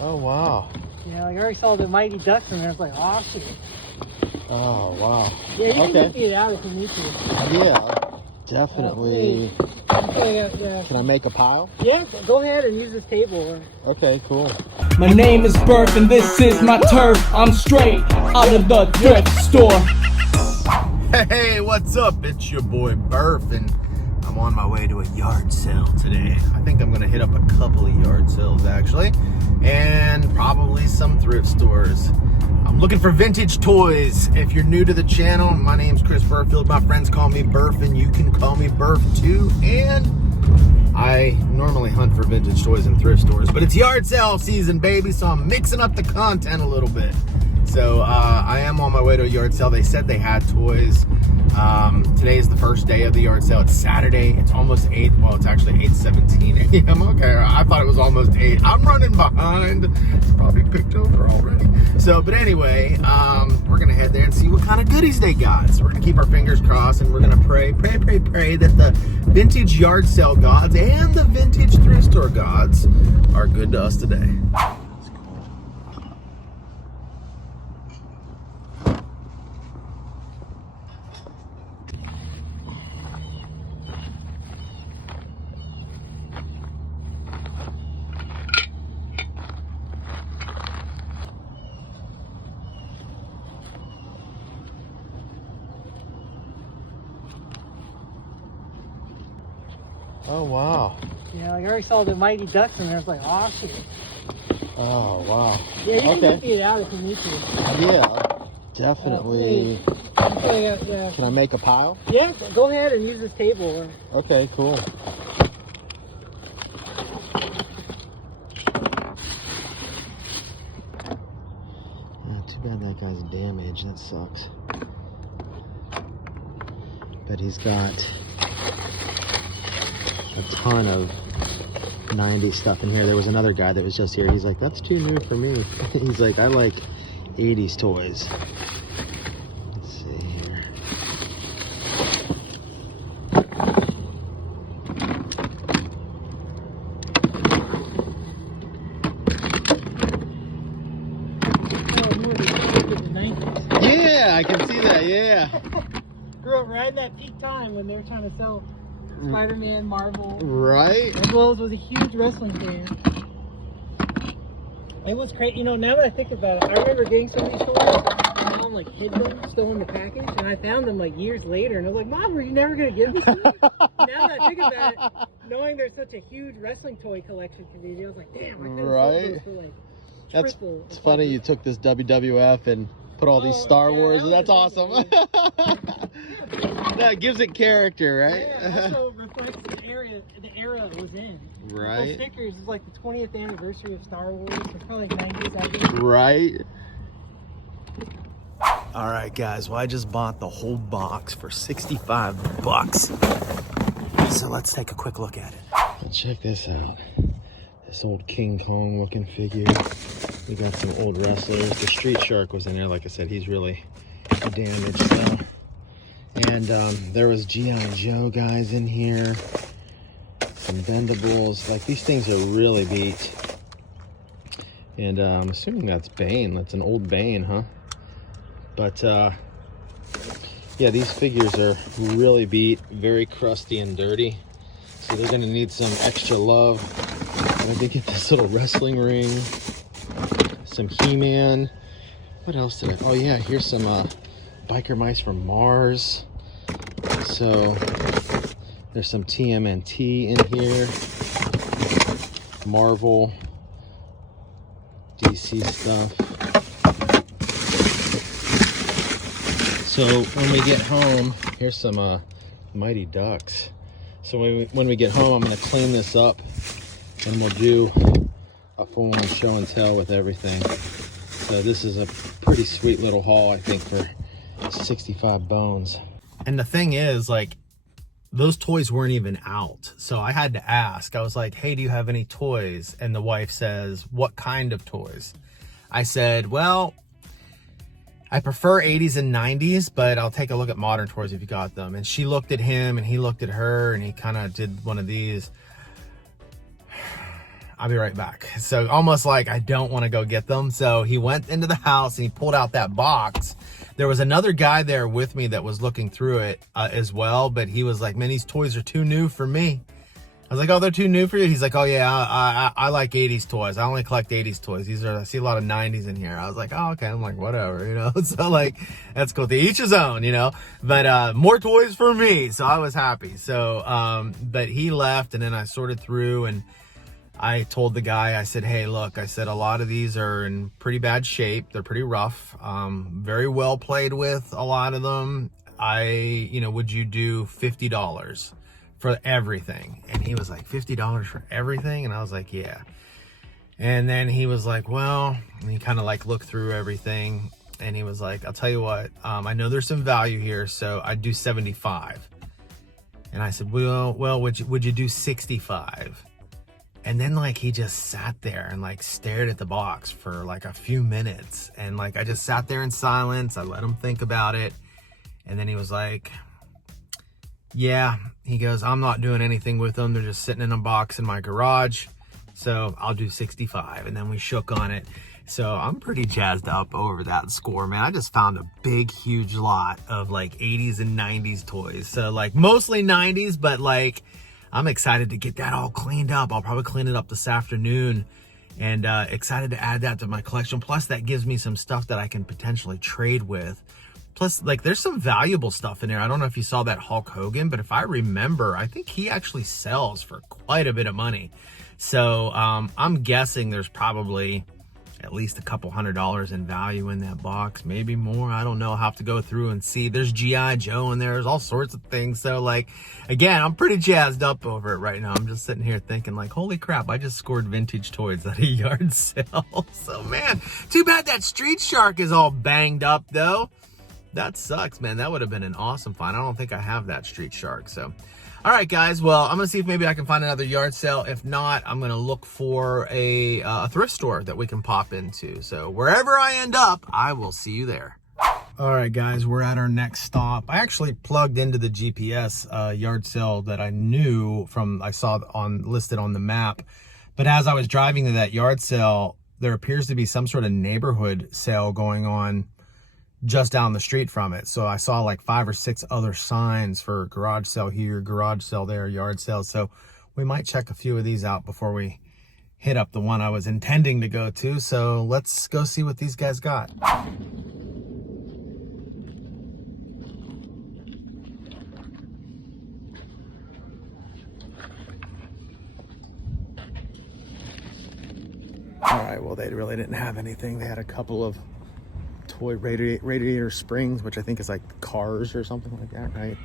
Oh, wow. Yeah, like I already saw the Mighty Ducks and I was like, oh shit. Oh, wow. Yeah, you can Okay. empty it out if you need to. Yeah, definitely. Can I make a pile? Yeah, go ahead and use this table. Okay, cool. My name is Burf and this is my turf. I'm straight out of the thrift store. Hey, what's up? It's your boy Burf, and I'm on my way to a yard sale today. I think I'm gonna hit up a couple of yard sales actually, and probably some thrift stores. I'm looking for vintage toys. If you're new to the channel, my name's Chris Burfield. My friends call me Burf, and you can call me Burf too. And I normally hunt for vintage toys in thrift stores, but it's yard sale season, baby, so I'm mixing up the content a little bit. So I am on my way to a yard sale. They said they had toys. Today is the first day of the yard sale. It's Saturday. It's almost 8. Well, it's actually 8:17 a.m. Okay, I thought it was almost 8. I'm running behind. It's probably picked over already. So, but anyway, we're going to head there and see what kind of goodies they got. So we're going to keep our fingers crossed, and we're going to pray that the vintage yard sale gods and the vintage thrift store gods are good to us today. Oh, wow. Yeah, like I already saw the Mighty Ducks and I was like, oh shit. Oh, wow. Yeah, you can Okay. empty it out if you need to. Yeah, definitely. Can I make a pile? Yeah, go ahead and use this table. Okay, cool. Too bad that guy's damaged. That sucks. But he's got a ton of 90s stuff in here. There was another guy that was just here. He's like, that's too new for me. He's like, I like 80s toys. Let's see here. Yeah, I can see that, yeah. Grew up right in that peak time when they were trying to sell Spider-Man, Marvel. Right? As well as was a huge wrestling fan. It was crazy. You know, now that I think about it, I remember getting some of these toys. My mom like hid them, still in the package, and I found them like years later, and I was like, Mom, were you never gonna give me these? Now that I think about it, knowing there's such a huge wrestling toy collection community, I was like, damn, I could have Right. those for like That's triple. it's funny you took this WWF and put all these Star Wars. That's awesome. That gives it character, right? Yeah, also reflects the era it was in. Right. Those stickers is like the 20th anniversary of Star Wars. It's probably like 90s, I think. Right. All right, guys. Well, I just bought the whole box for 65 bucks. So let's take a quick look at it. Well, check this out. This old King Kong looking figure. We got some old wrestlers. The Street Shark was in there. Like I said, he's really damaged though. And there was G.I. Joe guys in here. Some bendables. Like, these things are really beat. And I'm assuming that's Bane. That's an old Bane, huh? But yeah, these figures are really beat, very crusty and dirty. So they're gonna need some extra love. I did get this little wrestling ring, some He-Man. What else did I? Oh yeah, here's some biker mice from Mars. So there's some TMNT in here, Marvel, DC stuff. So when we get home, here's some Mighty Ducks. So when we get home, I'm gonna clean this up and we'll do a full-on show and tell with everything. So this is a pretty sweet little haul, I think, for 65 bones. And the thing is, like, those toys weren't even out. So I had to ask. I was like, hey, do you have any toys? And the wife says, what kind of toys? I said, well, I prefer 80s and 90s, but I'll take a look at modern toys if you got them. And she looked at him and he looked at her and he kind of did one of these. I'll be right back. So almost like I don't want to go get them. So he went into the house and he pulled out that box. There was another guy there with me that was looking through it as well, but he was like, man, these toys are too new for me. I was like, oh, they're too new for you? He's like, oh yeah, I like 80s toys. I only collect 80s toys. I see a lot of 90s in here. I was like, oh, okay. I'm like, whatever, you know? So like, that's cool. To each his own, you know? But more toys for me. So I was happy. So, but he left and then I sorted through and I told the guy, I said, hey, look, I said, a lot of these are in pretty bad shape. They're pretty rough, very well played with, a lot of them. Would you do $50 for everything? And he was like, $50 for everything? And I was like, yeah. And then he was like, well, and he kind of like looked through everything and he was like, I'll tell you what, I know there's some value here, so I'd do 75. And I said, well, would you do 65? And then like he just sat there and like stared at the box for like a few minutes. And like I just sat there in silence. I let him think about it. And then he was like, yeah, he goes, I'm not doing anything with them. They're just sitting in a box in my garage. So I'll do 65. And then we shook on it. So I'm pretty jazzed up over that score, man. I just found a big, huge lot of like 80s and 90s toys. So like mostly 90s, but like I'm excited to get that all cleaned up. I'll probably clean it up this afternoon and excited to add that to my collection. Plus that gives me some stuff that I can potentially trade with. Plus, like, there's some valuable stuff in there. I don't know if you saw that Hulk Hogan, but if I remember, I think he actually sells for quite a bit of money. So I'm guessing there's probably at least a couple $100 in value in that box, maybe more. I don't know. I'll have to go through and see. There's G.I. Joe in there. There's all sorts of things. So like, again, I'm pretty jazzed up over it right now. I'm just sitting here thinking like, holy crap, I just scored vintage toys at a yard sale. So man, too bad that Street Shark is all banged up though. That sucks, man. That would have been an awesome find. I don't think I have that Street Shark. So all right, guys. Well, I'm going to see if maybe I can find another yard sale. If not, I'm going to look for a thrift store that we can pop into. So wherever I end up, I will see you there. All right, guys, we're at our next stop. I actually plugged into the GPS yard sale that I knew from, I saw listed on the map. But as I was driving to that yard sale, there appears to be some sort of neighborhood sale going on just down the street from it. So I saw like 5 or 6 other signs for garage sale here, garage sale there, yard sale. So we might check a few of these out before we hit up the one I was intending to go to. So let's go see what these guys got. All right, well, they really didn't have anything. They had a couple of toy radiator springs, which I think is like cars or something like that, right?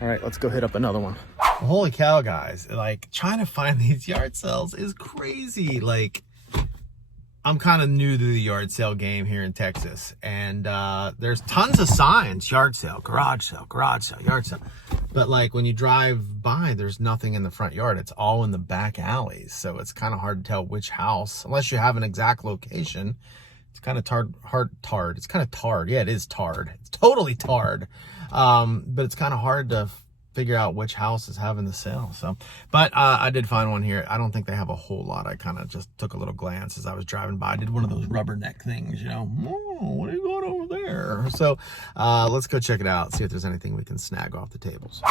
All right, let's go hit up another one. Well, holy cow, guys. Like, trying to find these yard sales is crazy. Like, I'm kind of new to the yard sale game here in Texas. And there's tons of signs, yard sale, garage sale, yard sale. But like when you drive by, there's nothing in the front yard. It's all in the back alleys. So it's kind of hard to tell which house, unless you have an exact location. It's kind of tarred. It's kind of tarred. Yeah, it is tarred. It's totally tarred. But it's kind of hard to figure out which house is having the sale. So, but I did find one here. I don't think they have a whole lot. I kind of just took a little glance as I was driving by. I did one of those rubberneck things, you know. Oh, what are you going over there? So let's go check it out. See if there's anything we can snag off the tables.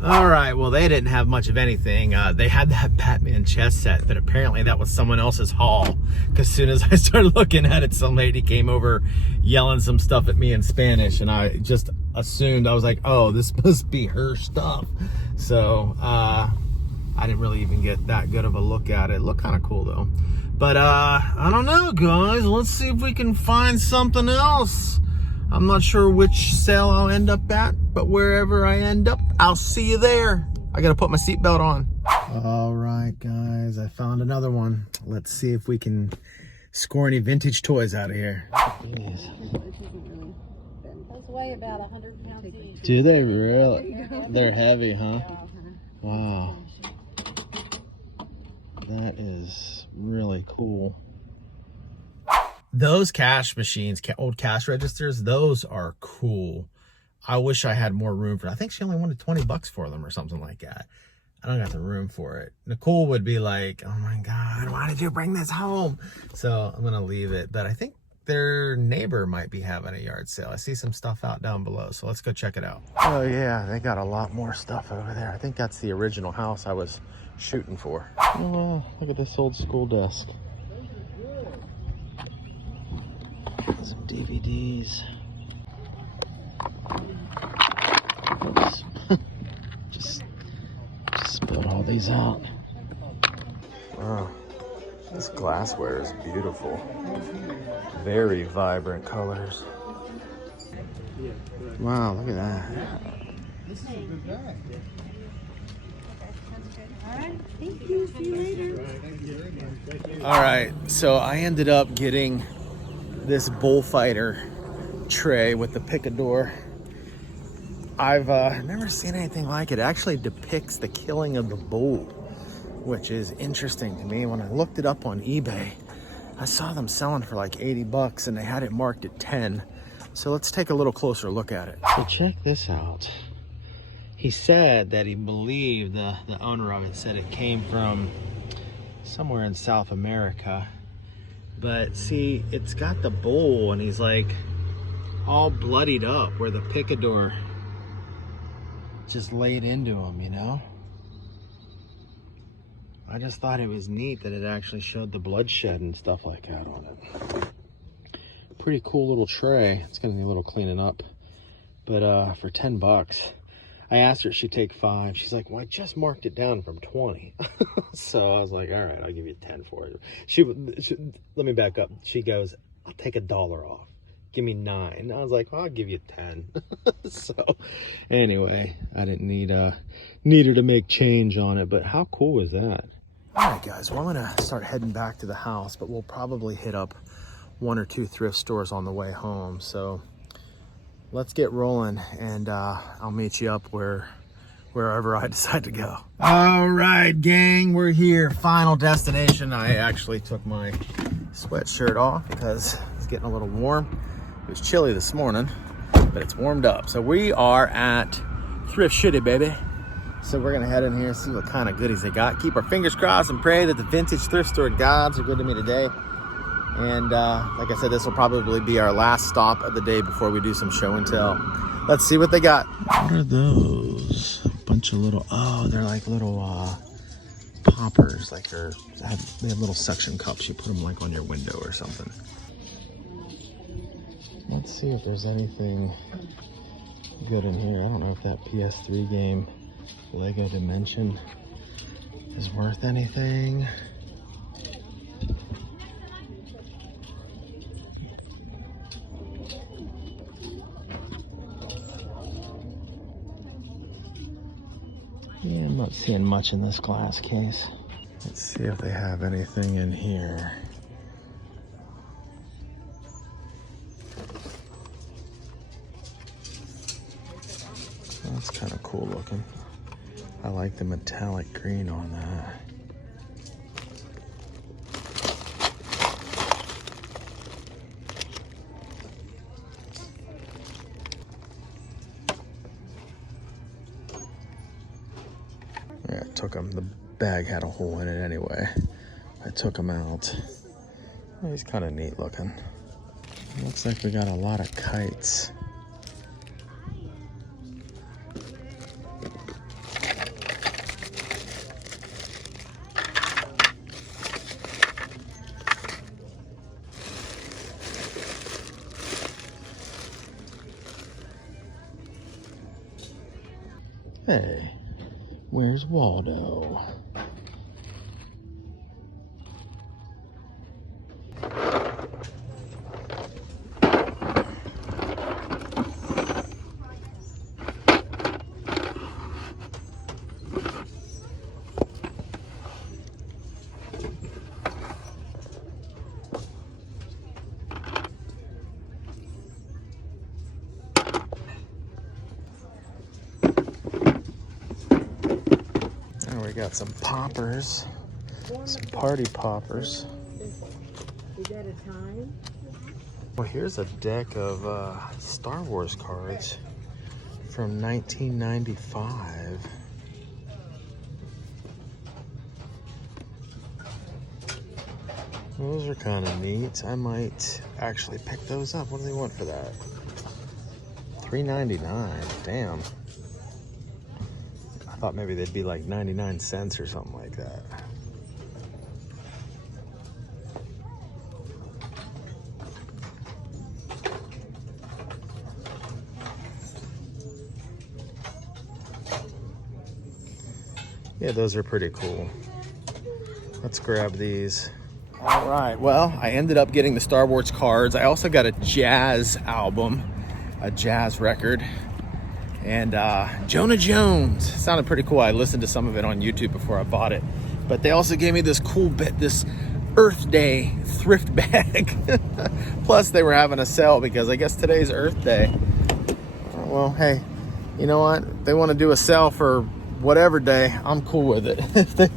All right, well, they didn't have much of anything. They had that Batman chess set, but apparently that was someone else's haul. Because as soon as I started looking at it, some lady came over yelling some stuff at me in Spanish, and I just assumed, I was like, oh, this must be her stuff. So I didn't really even get that good of a look at it. It looked kind of cool though. But I don't know, guys. Let's see if we can find something else. I'm not sure which sale I'll end up at, but wherever I end up, I'll see you there. I gotta put my seatbelt on. All right, guys, I found another one. Let's see if we can score any vintage toys out of here. Those weigh about 100 pounds each. Do they really? They're heavy, huh? Wow. That is really cool. Those cash machines, old cash registers, those are cool. I wish I had more room for it. I think she only wanted 20 bucks for them or something like that. I don't got the room for it. Nicole would be like, oh my God, why did you bring this home? So I'm gonna leave it, but I think their neighbor might be having a yard sale. I see some stuff out down below, so let's go check it out. Oh yeah, they got a lot more stuff over there. I think that's the original house I was shooting for. Oh, look at this old school desk. Some DVDs. Oops. just spilled all these out. Wow, this glassware is beautiful. Very vibrant colors. Wow, look at that. This is a good bag. All right, thank you. See you later. All right, so I ended up getting this bullfighter tray with the picador. I've never seen anything like it. It actually depicts the killing of the bull, which is interesting to me. When I looked it up on eBay, I saw them selling for like 80 bucks and they had it marked at 10. So let's take a little closer look at it. So check this out. He said that he believed, the owner of it said it came from somewhere in South America. But see, it's got the bowl and he's like all bloodied up where the picador just laid into him, you know? I just thought it was neat that it actually showed the bloodshed and stuff like that on it. Pretty cool little tray. It's gonna need a little cleaning up. But for 10 bucks, I asked her if she'd take 5. She's like, well, I just marked it down from 20. So I was like, all right, I'll give you 10 for it. She let me back up. She goes, I'll take $1 off. Give me 9. I was like, well, I'll give you 10. So anyway, I didn't need her to make change on it, but how cool is that? All right, guys, well, I'm gonna start heading back to the house, but we'll probably hit up 1 or 2 thrift stores on the way home. So let's get rolling, and I'll meet you up wherever I decide to go. All right, gang, we're here. Final destination. I actually took my sweatshirt off because it's getting a little warm. It was chilly this morning, but it's warmed up. So we are at Thrift Shitty, baby. So we're gonna head in here and see what kind of goodies they got. Keep our fingers crossed and pray that the vintage thrift store gods are good to me today. And like I said, this will probably be our last stop of the day before we do some show and tell. Let's see what they got. What are those? A bunch of little, oh, they're like little poppers. Like they have little suction cups. You put them like on your window or something. Let's see if there's anything good in here. I don't know if that PS3 game, Lego Dimension, is worth anything. Yeah, I'm not seeing much in this glass case. Let's see if they have anything in here. That's kind of cool looking. I like the metallic green on that. Yeah, I took them. The bag had a hole in it anyway. I took them out. Oh, he's kind of neat looking. Looks like we got a lot of kites. Hey, where's Waldo? We got some poppers, some party poppers. Is that a time? Well, here's a deck of Star Wars cards from 1995. Those are kind of neat. I might actually pick those up. What do they want for that? $3.99. Damn. I thought maybe they'd be like 99 cents or something like that. Yeah, those are pretty cool. Let's grab these. All right, well, I ended up getting the Star Wars cards. I also got a jazz album, a jazz record. And Jonah Jones sounded pretty cool. I listened to some of it on YouTube before I bought it. But they also gave me this cool bit, this Earth Day thrift bag. Plus, they were having a sale because I guess today's Earth Day. Well, hey, you know what? They want to do a sale for whatever day. I'm cool with it.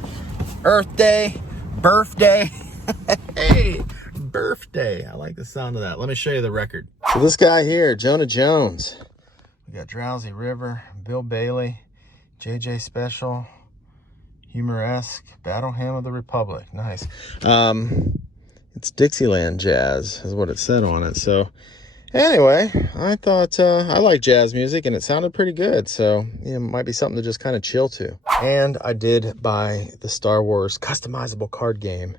Earth Day, birthday. Hey, birthday. I like the sound of that. Let me show you the record. So this guy here, Jonah Jones. We got Drowsy River, Bill Bailey, JJ Special, Humoresque, Battle Hymn of the Republic. Nice. It's Dixieland Jazz is what it said on it. So anyway, I thought I like jazz music and it sounded pretty good. So it might be something to just kind of chill to. And I did buy the Star Wars customizable card game.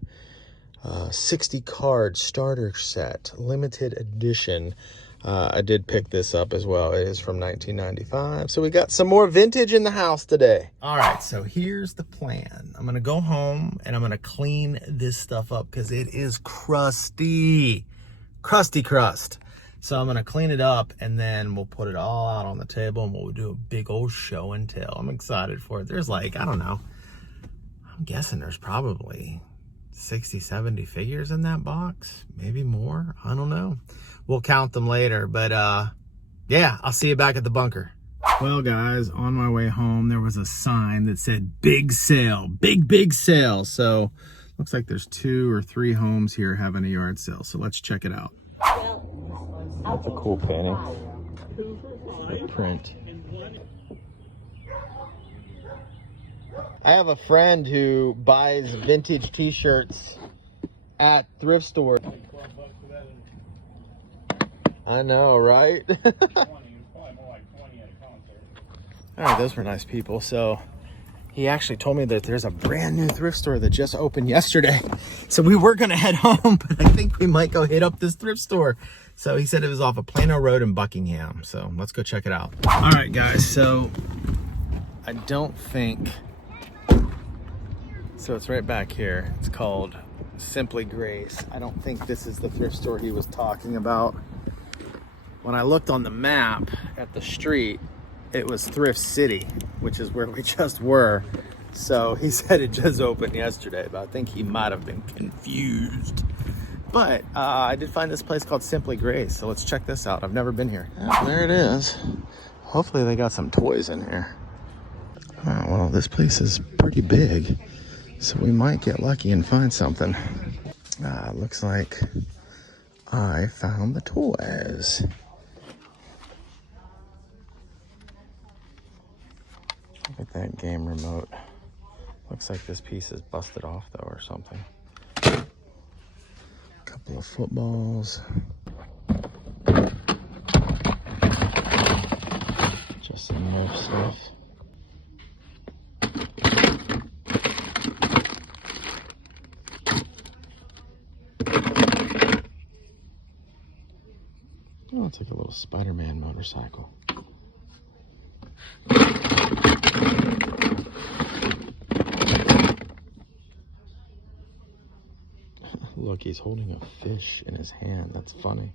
60 card starter set, limited edition. I did pick this up as well. It is from 1995. So we got some more vintage in the house today. All right, so here's the plan. I'm going to go home and I'm going to clean this stuff up because it is crusty. Crusty crust. So I'm going to clean it up and then we'll put it all out on the table and we'll do a big old show and tell. I'm excited for it. There's like, I don't know. I'm guessing there's probably 60, 70 figures in that box. Maybe more. I don't know. We'll count them later, but yeah, I'll see you back at the bunker. Well, guys, on my way home, there was a sign that said big sale, big sale. So looks like there's 2 or 3 homes here having a yard sale. So let's check it out. That's a cool painting. The print. I have a friend who buys vintage t-shirts at thrift stores. I know, right? All right, those were nice people. So he actually told me that there's a brand new thrift store that just opened yesterday. So we were gonna head home, but I think we might go hit up this thrift store. So he said it was off of Plano Road in Buckingham. So let's go check it out. All right, guys, so I don't think, so it's right back here. It's called Simply Grace. I don't think this is the thrift store he was talking about. When I looked on the map at the street, it was Thrift City, which is where we just were. So he said it just opened yesterday, but I think he might have been confused. But I did find this place called Simply Grace, so let's check this out. I've never been here. Yeah, there it is. Hopefully they got some toys in here. Oh, well, this place is pretty big, so we might get lucky and find something. Looks like I found the toys. Look at that game remote. Looks like this piece is busted off though or something. A couple of footballs. Just some Nerf stuff. Oh, it's like a little Spider-Man motorcycle. look, he's holding a fish in his hand. That's funny.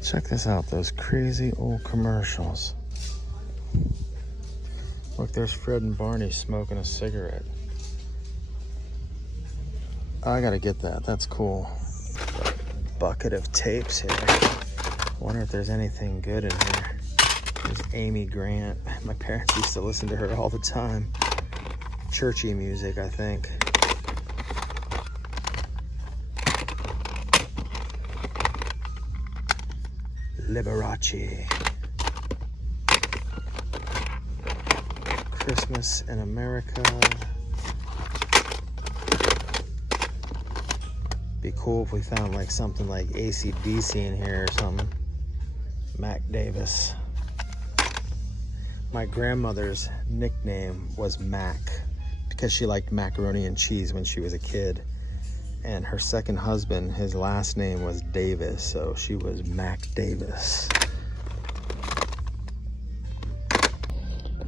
Check this out, those crazy old commercials. Look, there's Fred and Barney smoking a cigarette. I gotta get that, that's cool. Bucket of tapes here. Wonder if there's anything good in here. There's Amy Grant. My parents used to listen to her all the time. Churchy music, I think. Liberace. Christmas in America. Be cool if we found like something like AC/DC in here or something. Mac Davis. My grandmother's nickname was Mac because she liked macaroni and cheese when she was a kid. And her second husband, his last name was Davis, so she was Mac Davis.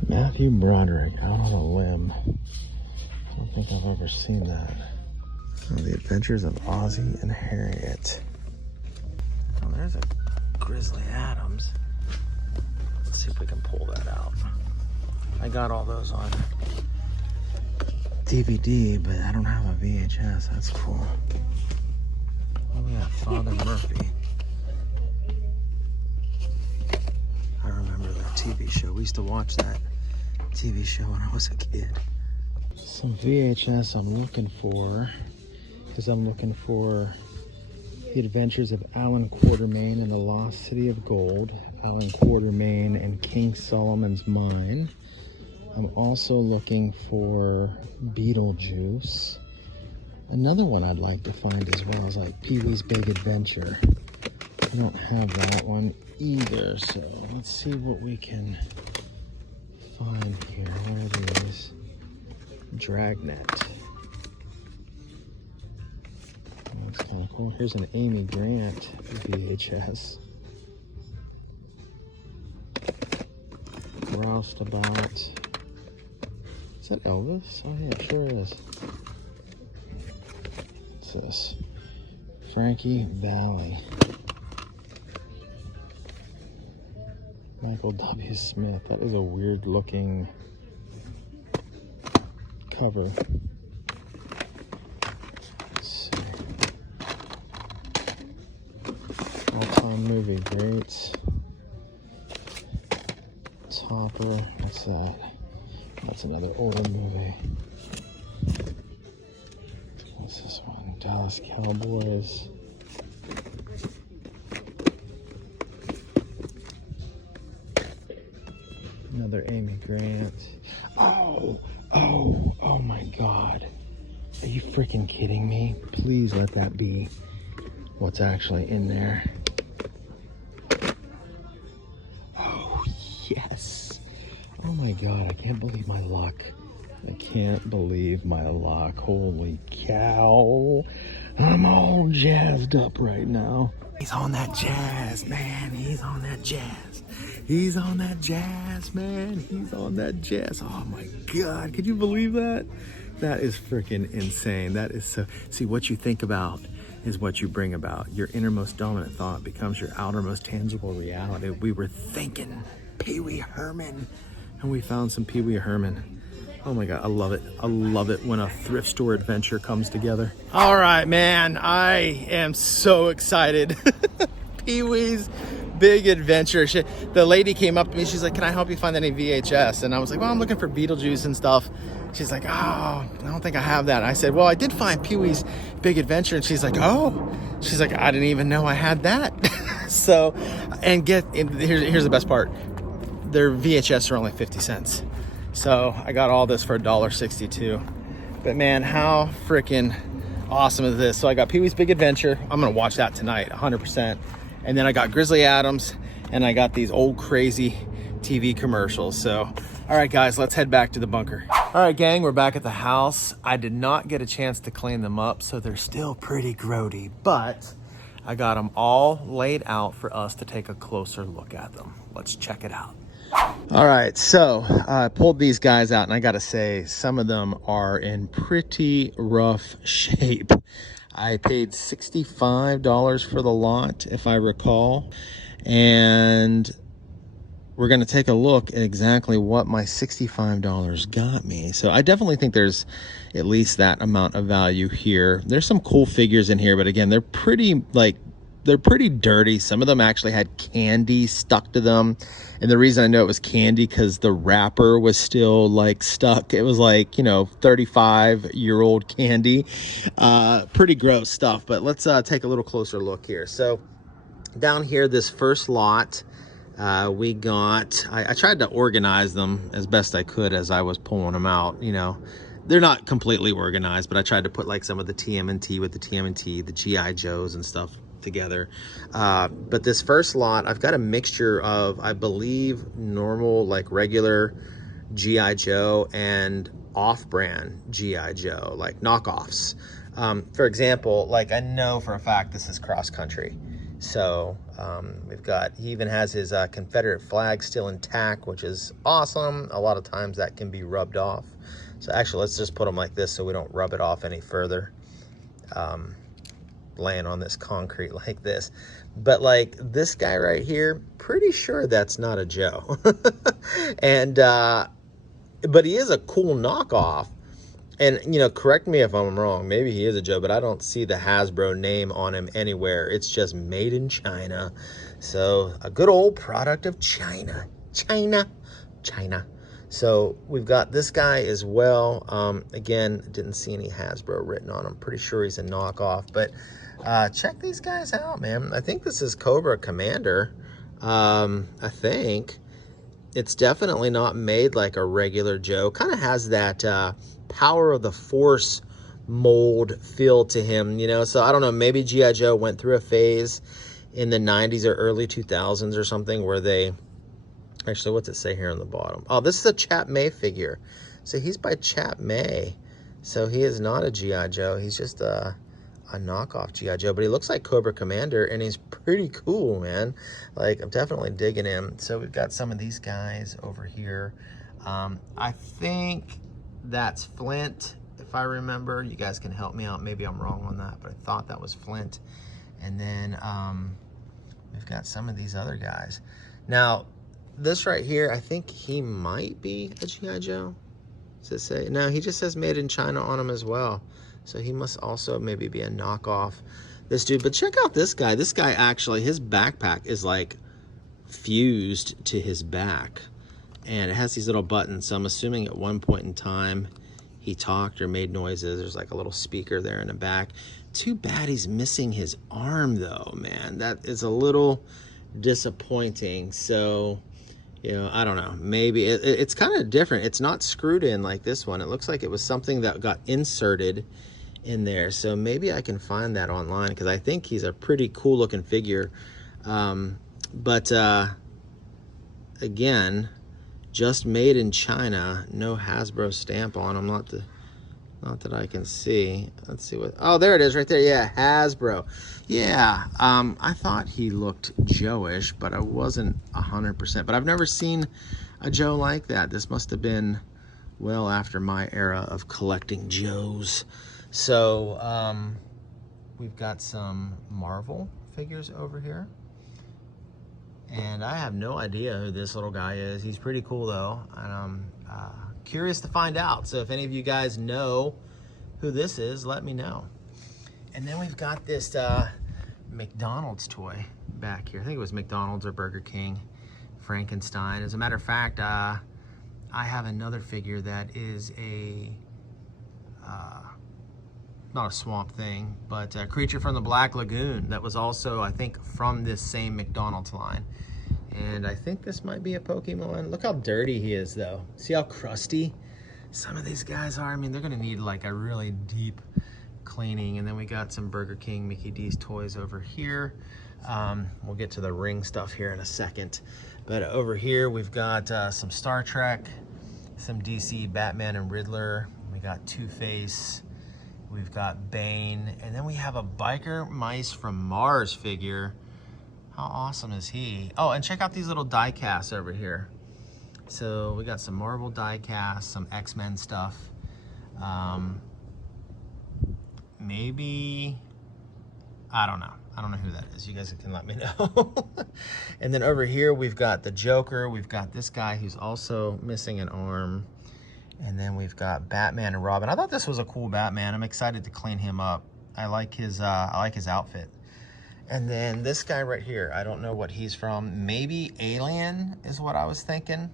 Matthew Broderick, Out on a Limb. I don't think I've ever seen that. Oh, The Adventures of Ozzie and Harriet. Oh, there's a Grizzly Adams. Let's see if we can pull that out. I got all those on DVD, but I don't have a VHS. That's cool. Oh yeah, Father Murphy. I remember that TV show. We used to watch that TV show when I was a kid. Some VHS I'm looking for, because I'm looking for The Adventures of Alan Quatermain and the Lost City of Gold, Alan Quatermain and King Solomon's Mine. I'm also looking for Beetlejuice. Another one I'd like to find as well is like Pee-wee's Big Adventure. I don't have that one either, so let's see what we can find here. What are these? Dragnet. That's kind of cool. Here's an Amy Grant VHS. Roustabout. Is that Elvis? Oh yeah, it sure is. What's this? Frankie Valli. Michael W. Smith. That is a weird looking cover. Let's see. All-time movie greats. Topper. What's that? That's another older movie. What's this one? Dallas Cowboys. Another Amy Grant. Oh my God. Are you freaking kidding me? Please let that be what's actually in there. Oh, yes. Oh my God, I can't believe my luck. I can't believe my luck. Holy cow. I'm all jazzed up right now. He's on that jazz, man. He's on that jazz. He's on that jazz, man. He's on that jazz. Oh my God, could you believe that? That is freaking insane. That is so, see, what you think about is what you bring about. Your innermost dominant thought becomes your outermost tangible reality. We were thinking Pee Wee Herman, and we found some Pee Wee Herman. Oh my God, I love it. I love it when a thrift store adventure comes together. All right, man, I am so excited. Pee Wee's Big Adventure. The lady came up to me, she's like, can I help you find any VHS? And I was like, well, I'm looking for Beetlejuice and stuff. She's like, oh, I don't think I have that. I said, well, I did find Pee Wee's Big Adventure. And she's like, oh. She's like, I didn't even know I had that. So, and here's the best part. Their VHS are only 50 cents. So I got all this for $1.62. But man, how freaking awesome is this? So I got Pee Wee's Big Adventure. I'm gonna watch that tonight, 100%. And then I got Grizzly Adams, and I got these old crazy TV commercials. So, all right, guys, let's head back to the bunker. All right, gang, we're back at the house. I did not get a chance to clean them up, so they're still pretty grody, but I got them all laid out for us to take a closer look at them. Let's check it out. All right, so I pulled these guys out, and I gotta say, some of them are in pretty rough shape. I paid $65 for the lot, if I recall, and we're gonna take a look at exactly what my $65 got me. So I definitely think there's at least that amount of value here. There's some cool figures in here, but again, they're pretty dirty. Some of them actually had candy stuck to them. And the reason I know it was candy because the wrapper was still like stuck. It was like, you know, 35-year-old candy. Pretty gross stuff, but let's take a little closer look here. So down here, this first lot, we got, I tried to organize them as best I could as I was pulling them out. You know, they're not completely organized, but I tried to put like some of the TMNT with the TMNT, the GI Joes and stuff together. But this first lot, I've got a mixture of, I believe, normal, like regular GI Joe and off-brand GI Joe, like knockoffs. For example, like I know for a fact this is cross country. So we've got, he even has his Confederate flag still intact, which is awesome. A lot of times that can be rubbed off. So actually, let's just put them like this so we don't rub it off any further. Laying on this concrete like this. But like this guy right here, pretty sure that's not a Joe. And but he is a cool knockoff. And you know, correct me if I'm wrong, maybe he is a Joe, but I don't see the Hasbro name on him anywhere. It's just made in China. So a good old product of China. China. So we've got this guy as well. Again, didn't see any Hasbro written on him. Pretty sure he's a knockoff, but check these guys out, man. I think this is Cobra Commander. I think it's definitely not made like a regular Joe. Kind of has that Power of the Force mold feel to him, you know. So I don't know, maybe GI Joe went through a phase in the 90s or early 2000s or something where they, actually, what's it say here on the bottom? Oh, this is a Chap May figure. So he's by Chap May. So he is not a GI Joe. He's just a knockoff GI Joe, but he looks like Cobra Commander, and he's pretty cool, man. Like, I'm definitely digging him. So we've got some of these guys over here. I think that's Flint, if I remember. You guys can help me out. Maybe I'm wrong on that, but I thought that was Flint. And then we've got some of these other guys. Now, this right here, I think he might be a GI Joe. Does it say? No, he just says made in China on him as well. So he must also maybe be a knockoff, this dude. But check out this guy. This guy actually, his backpack is like fused to his back. And it has these little buttons. So I'm assuming at one point in time, he talked or made noises. There's like a little speaker there in the back. Too bad he's missing his arm though, man. That is a little disappointing. So, you know, I don't know. Maybe it's kind of different. It's not screwed in like this one. It looks like it was something that got inserted in there. So maybe I can find that online because I think he's a pretty cool looking figure. But again, just made in China. No Hasbro stamp on him. Not that I can see. Let's see what, oh, there it is right there. Yeah, Hasbro. Yeah, I thought he looked Joe-ish, but I wasn't 100%. But I've never seen a Joe like that. This must have been well after my era of collecting Joes. So we've got some Marvel figures over here. And I have no idea who this little guy is. He's pretty cool though. And I'm curious to find out. So if any of you guys know who this is, let me know. And then we've got this McDonald's toy back here. I think it was McDonald's or Burger King, Frankenstein. As a matter of fact, I have another figure that is a, not a Swamp Thing, but a Creature from the Black Lagoon that was also, I think, from this same McDonald's line. And I think this might be a Pokemon. Look how dirty he is though. See how crusty some of these guys are? I mean, they're gonna need like a really deep cleaning. And then we got some Burger King Mickey D's toys over here. We'll get to the ring stuff here in a second. But over here, we've got some Star Trek, some DC, Batman and Riddler. We got Two-Face. We've got Bane. And then we have a Biker Mice from Mars figure. How awesome is he? Oh, and check out these little die casts over here. So we got some Marvel die casts, some X-Men stuff. Maybe, I don't know. I don't know who that is. You guys can let me know. And then over here, we've got the Joker. We've got this guy who's also missing an arm. And then we've got Batman and Robin. I thought this was a cool Batman. I'm excited to clean him up. I like his outfit. And then this guy right here, I don't know what he's from. Maybe Alien is what I was thinking.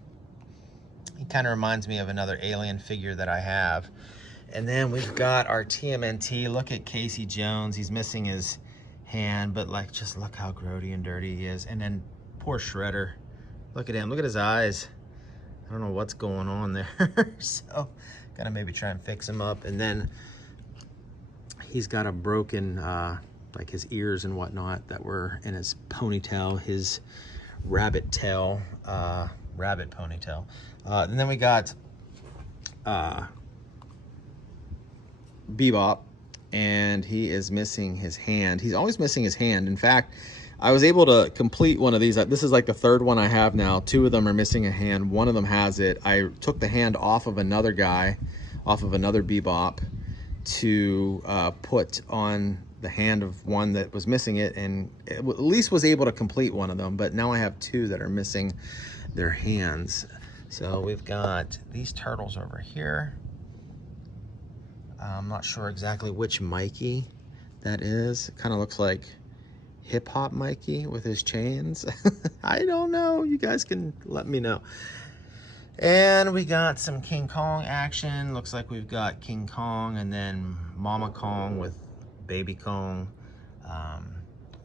He kind of reminds me of another Alien figure that I have. And then we've got our TMNT. Look at Casey Jones. He's missing his hand, but like, just look how grody and dirty he is. And then poor Shredder. Look at him. Look at his eyes. I don't know what's going on there. So, gotta maybe try and fix him up. And then he's got a broken, like his ears and whatnot that were in his ponytail, his rabbit tail, rabbit ponytail. And then we got Bebop, and he is missing his hand. He's always missing his hand. In fact, I was able to complete one of these. This is like the third one I have now. Two of them are missing a hand. One of them has it. I took the hand off of another guy, off of another Bebop, to put on the hand of one that was missing it, and at least was able to complete one of them. But now I have two that are missing their hands. So we've got these turtles over here. I'm not sure exactly which Mikey that is. It kind of looks like Hip Hop Mikey with his chains. I don't know. You guys can let me know. And we got some King Kong action. Looks like we've got King Kong and then Mama Kong with Baby Kong.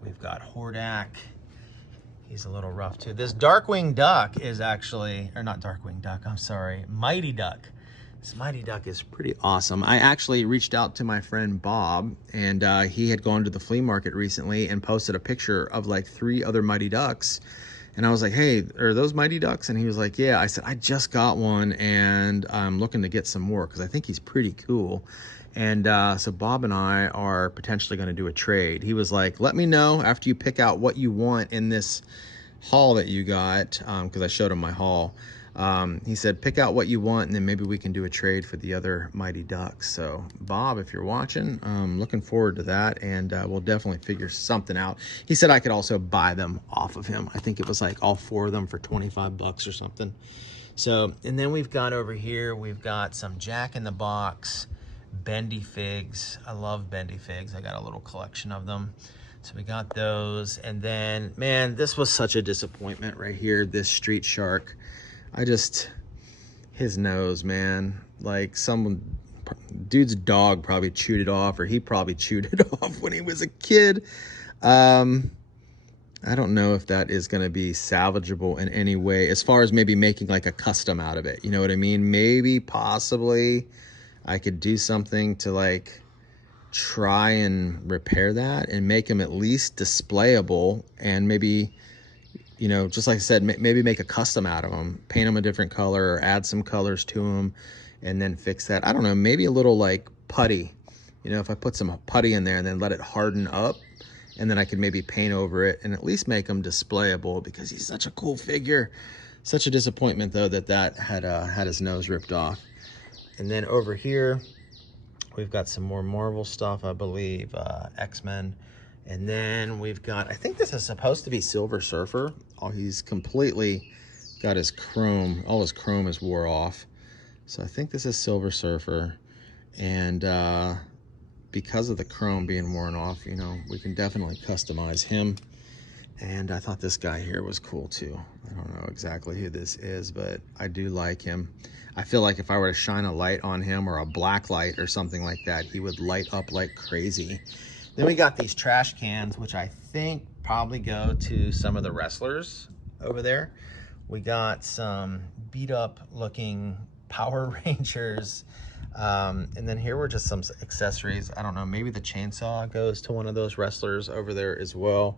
We've got Hordak. He's a little rough too. This Darkwing Duck is actually, or not Darkwing Duck, I'm sorry, Mighty Duck. This Mighty Duck is pretty awesome. I actually reached out to my friend Bob, and he had gone to the flea market recently and posted a picture of like 3 other Mighty Ducks. And I was like, hey, are those Mighty Ducks? And he was like, yeah. I said, I just got one, and I'm looking to get some more because I think he's pretty cool. And so Bob and I are potentially going to do a trade. He was like, let me know after you pick out what you want in this haul that you got, because I showed him my haul. He said, pick out what you want, and then maybe we can do a trade for the other Mighty Ducks. So, Bob, if you're watching, looking forward to that, and we'll definitely figure something out. He said I could also buy them off of him. I think it was like all 4 of them for 25 bucks or something. So, and then we've got over here, we've got some Jack in the Box bendy figs. I love bendy figs. I got a little collection of them. So we got those. And then, man, this was such a disappointment right here, this Street Shark. His nose, man, like dude's dog probably chewed it off, or he probably chewed it off when he was a kid. I don't know if that is going to be salvageable in any way, as far as maybe making like a custom out of it. You know what I mean? Maybe, possibly, I could do something to like try and repair that and make him at least displayable, and maybe, you know, just like I said, maybe make a custom out of them, paint them a different color or add some colors to them and then fix that. I don't know, maybe a little like putty, you know, if I put some putty in there and then let it harden up, and then I could maybe paint over it and at least make him displayable, because he's such a cool figure. Such a disappointment though that had his nose ripped off. And then over here, we've got some more Marvel stuff, I believe, X-Men. And then we've got, I think this is supposed to be Silver Surfer. Oh, he's completely got his chrome, all his chrome is wore off. So I think this is Silver Surfer. And because of the chrome being worn off, you know, we can definitely customize him. And I thought this guy here was cool too. I don't know exactly who this is, but I do like him. I feel like if I were to shine a light on him, or a black light or something like that, he would light up like crazy. Then we got these trash cans, which I think probably go to some of the wrestlers over there. We got some beat up looking Power Rangers. And then here were just some accessories. I don't know, maybe the chainsaw goes to one of those wrestlers over there as well.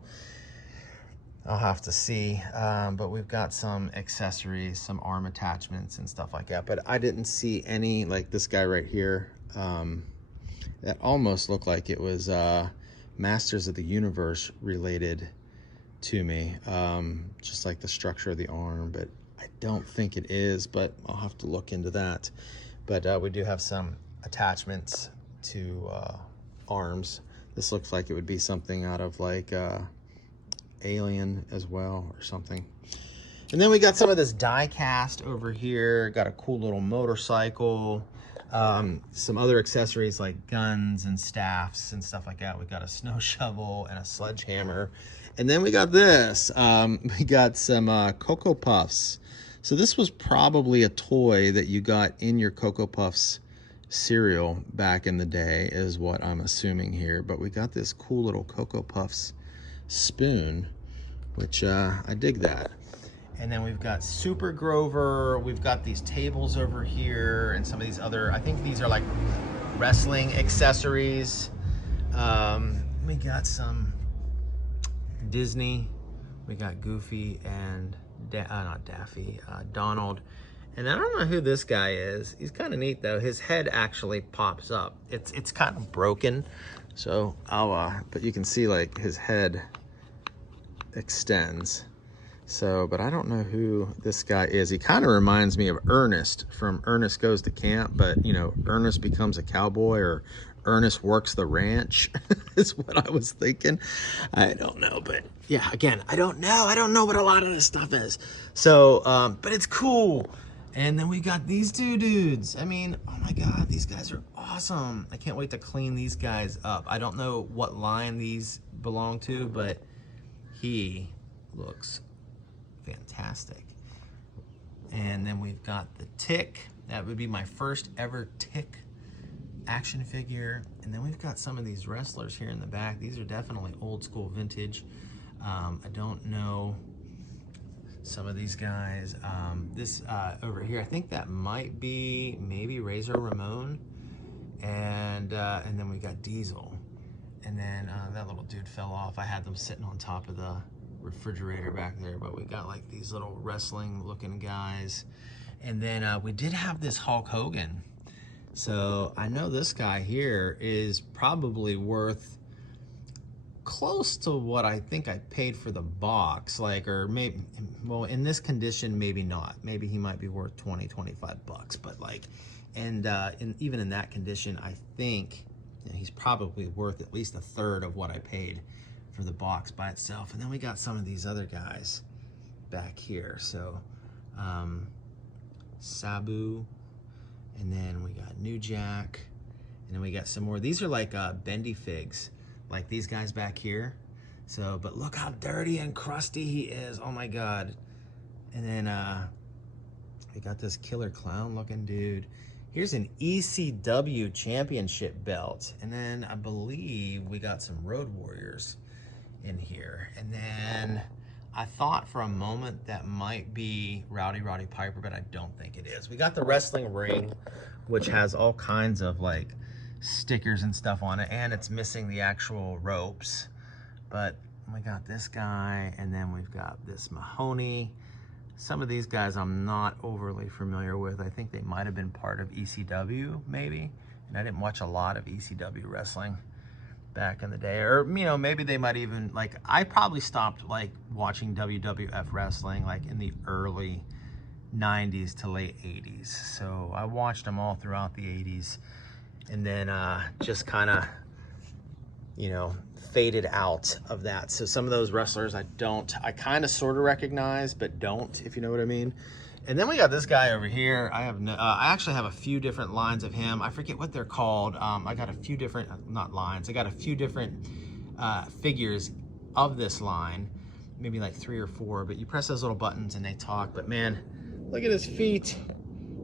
I'll have to see. But we've got some accessories, some arm attachments and stuff like that. But I didn't see any, like this guy right here. That almost looked like it was Masters of the Universe related to me. Just like the structure of the arm, but I don't think it is, but I'll have to look into that. But we do have some attachments to arms. This looks like it would be something out of like Alien as well or something. And then we got some of this die cast over here. Got a cool little motorcycle. Some other accessories like guns and staffs and stuff like that. We got a snow shovel and a sledgehammer. And then we got this. We got some Cocoa Puffs. So this was probably a toy that you got in your Cocoa Puffs cereal back in the day, is what I'm assuming here. But we got this cool little Cocoa Puffs spoon, which I dig that. And then we've got Super Grover. We've got these tables over here and some of these other, I think these are like wrestling accessories. We got some Disney. We got Goofy and not Daffy, Donald. And I don't know who this guy is. He's kind of neat though. His head actually pops up. It's kind of broken. So I'll, but you can see like his head extends. So, but I don't know who this guy is. He kind of reminds me of Ernest from Ernest Goes to Camp, but you know, Ernest becomes a cowboy, or Ernest works the ranch is what I was thinking. I don't know, but yeah, again, I don't know what a lot of this stuff is. So, but it's cool. And then we got these two dudes. I mean, oh my God, these guys are awesome. I can't wait to clean these guys up. I don't know what line these belong to, but he looks fantastic. And then we've got the Tick. That would be my first ever Tick action figure. And then we've got some of these wrestlers here in the back. These are definitely old school vintage. I don't know some of these guys. This over here, I think that might be maybe Razor Ramon. And then we got Diesel. And then that little dude fell off. I had them sitting on top of the refrigerator back there, but we got like these little wrestling looking guys. And then we did have this Hulk Hogan. So I know this guy here is probably worth close to what I think I paid for the box, like, or maybe, well, in this condition, maybe not. Maybe he might be worth 20, 25 bucks, but like, and even in that condition, I think he's probably worth at least a third of what I paid for the box by itself. And then we got some of these other guys back here. So Sabu, and then we got New Jack, and then we got some more. These are like bendy figs, like these guys back here. So, but look how dirty and crusty he is. Oh my God. And then we got this killer clown looking dude. Here's an ECW championship belt. And then I believe we got some Road Warriors in here. And then I thought for a moment that might be Rowdy Roddy Piper, but I don't think it is. We got the wrestling ring, which has all kinds of like stickers and stuff on it, and it's missing the actual ropes. But we got this guy, and then we've got this Mahoney. Some of these guys I'm not overly familiar with. I think they might have been part of ECW, maybe. And I didn't watch a lot of ECW wrestling back in the day. Or, you know, maybe they might even, like, I probably stopped, like, watching WWF wrestling, like, in the early 90s to late 80s. So I watched them all throughout the 80s. And then just kind of, you know, faded out of that. So some of those wrestlers I kind of sort of recognize, but don't, if you know what I mean. And then we got this guy over here. I actually have a few different lines of him. I forget what they're called. I got a few different, not lines, I got a few different figures of this line, maybe like 3 or 4, but you press those little buttons and they talk. But man, look at his feet.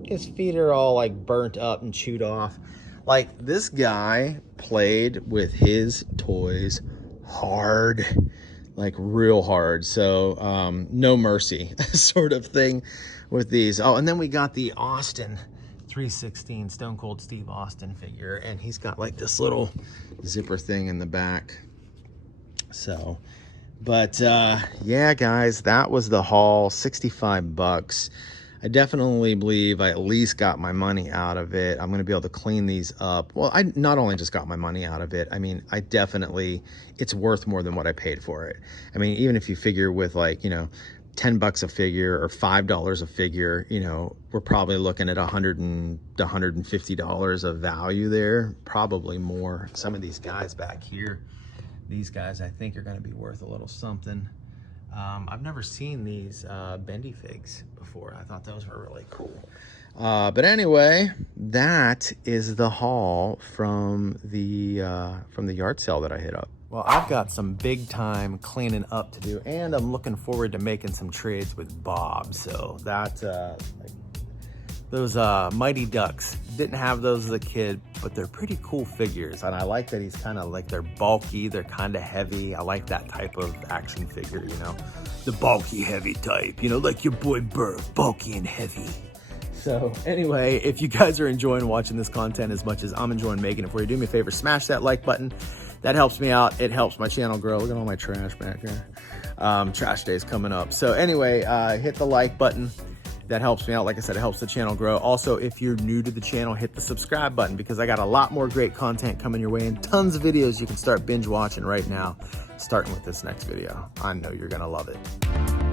His feet are all like burnt up and chewed off. Like, this guy played with his toys hard, like real hard. So no mercy sort of thing with these. Oh, and then we got the Austin 316 Stone Cold Steve Austin figure, and he's got like this little zipper thing in the back. So But yeah, guys, that was the haul. 65 bucks. I definitely believe I at least got my money out of it. I'm going to be able to clean these up. Well, I not only just got my money out of it, I mean, I definitely, it's worth more than what I paid for it. I mean, even if you figure with like, you know, 10 bucks a figure or $5 a figure, you know, we're probably looking at $100 and $150 of value there, probably more. Some of these guys back here, these guys I think are going to be worth a little something. I've never seen these bendy figs before. I thought those were really cool. But anyway, that is the haul from the yard sale that I hit up. Well, I've got some big time cleaning up to do, and I'm looking forward to making some trades with Bob. So that those Mighty Ducks, didn't have those as a kid, but they're pretty cool figures. And I like that he's kind of like, they're bulky, they're kind of heavy. I like that type of action figure, you know, the bulky, heavy type, you know, like your boy Burf, bulky and heavy. So anyway, if you guys are enjoying watching this content as much as I'm enjoying making it for you, do me a favor, smash that like button. That helps me out. It helps my channel grow. Look at all my trash back here. Trash day is coming up. So anyway, hit the like button. That helps me out. Like I said, it helps the channel grow. Also, if you're new to the channel, hit the subscribe button because I got a lot more great content coming your way and tons of videos you can start binge watching right now, starting with this next video. I know you're gonna love it.